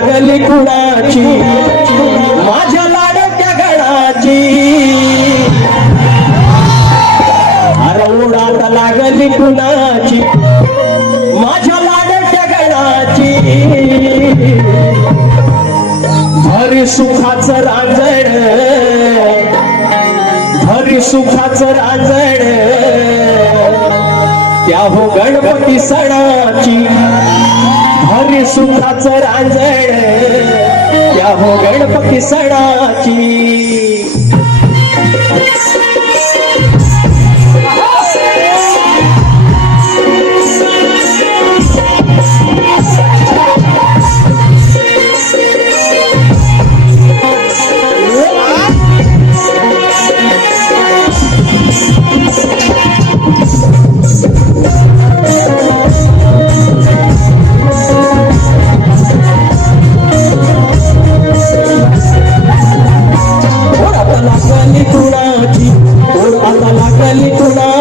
लागली कुणाची माझ्या लाडक्या गणाची अरे ओढ आता लागली कुणाची माझ्या लाडक्या गणाची हरी सुखाचं रांजण हरी सुखाचं रांजण त्या हो गणपती सणाची हरी सुखाचं रांजण त्या हो गणपती सणाची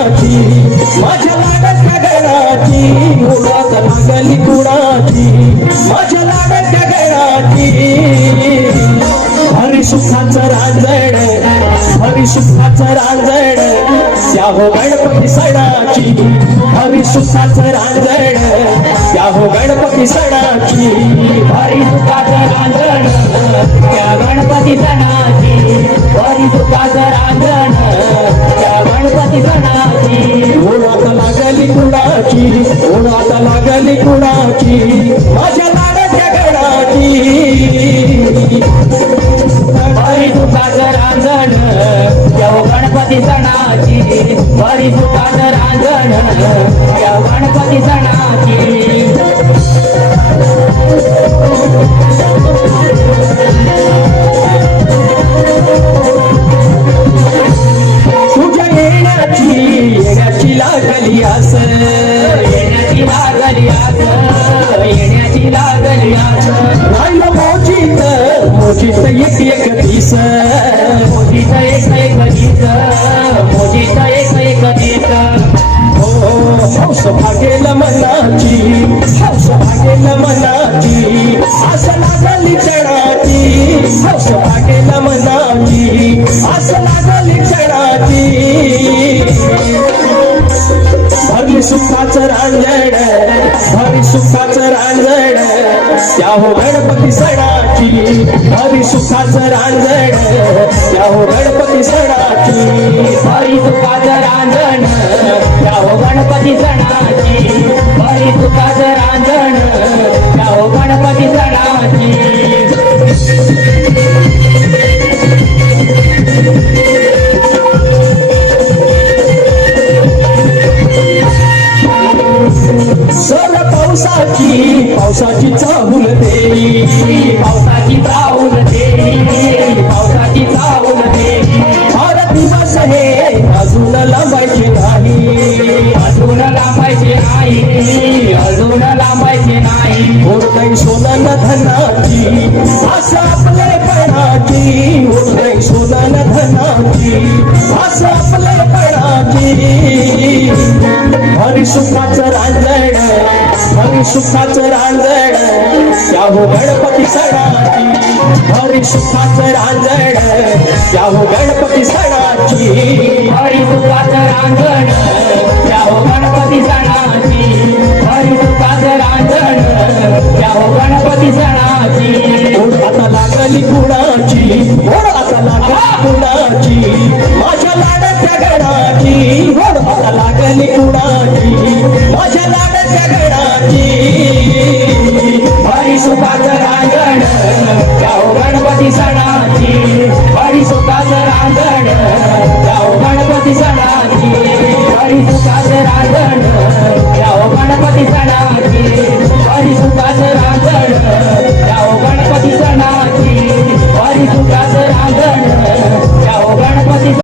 माझ्या लाडक्या गणाची ओढ लागली कुणाची माझ्या लाडक्या गणाची हरी सुखाचं रांजण हरी सुखाचं रांजण त्या हो गणपती सणाची हरी सुखाचं रांजण त्या हो गणपती सणाची हरी सुखाचं रांजण त्या गणपती सणाची हरी सुखाचं रांजण त्या गणपती सणाची ओढ आता लागली कुणाची ओढ आता लागली कुणाची माझ्या लाडक्या गणाची हरी सुखाचं रांजण त्या गणपती सणाची हरी सुखाचं रांजण त्या गणपती सणाची तुझ्या येण्याची लागली आस येण्याची लागली आस येण्याची लागली आस राहिलं मोजीत मोजीत एक दिस मोजीत एक गीत मोजीत एक गीत हौस भागेल मनाची हौस भागेल मनाची असं लागली चढाची हौस भागेल मनाची असं लागली चढाची हरी सुखाचं रांजण हरी सुखाचं रांजण त्या हो गणपती सणाची हरी सुखाचं रांजण त्या हो गणपती सणाची हरी सुखाचं रांजण त्या हो गणपती सणाची हरी सुखाचं रांजण त्या हो गणपती सणाची सर पावसाची चाहूल देई पावसाची चाहूल देई पावसाची चाहूल देई फार दिवस हे अजून लांबायचे नाही अजून लांबायचे नाही अजून लांबायचे नाही होत नाही सोनं धनाची असं आपले पणाची होत नाही सोनं धनाची असं आपले पणाची हरी सुखाचं रांजण हरी सुखाचं रांजण त्या हो गणपती सणाची हरी सुखाचं रांजण त्या हो गणपती सणाची हरी सुखाचं रांजण त्या हो गणपती सणाची हरी सुखाचं रांजण त्या हो गणपती सणाची ओढ आता लागली कुणाची ओढ आता लागली कुणाची माझ्या लाडक्या गणाची ओढ आता लागली कुणाची माझ्या लाडक्या गणाची हरी सुखाचं रांजण त्या हो गणपती सणाची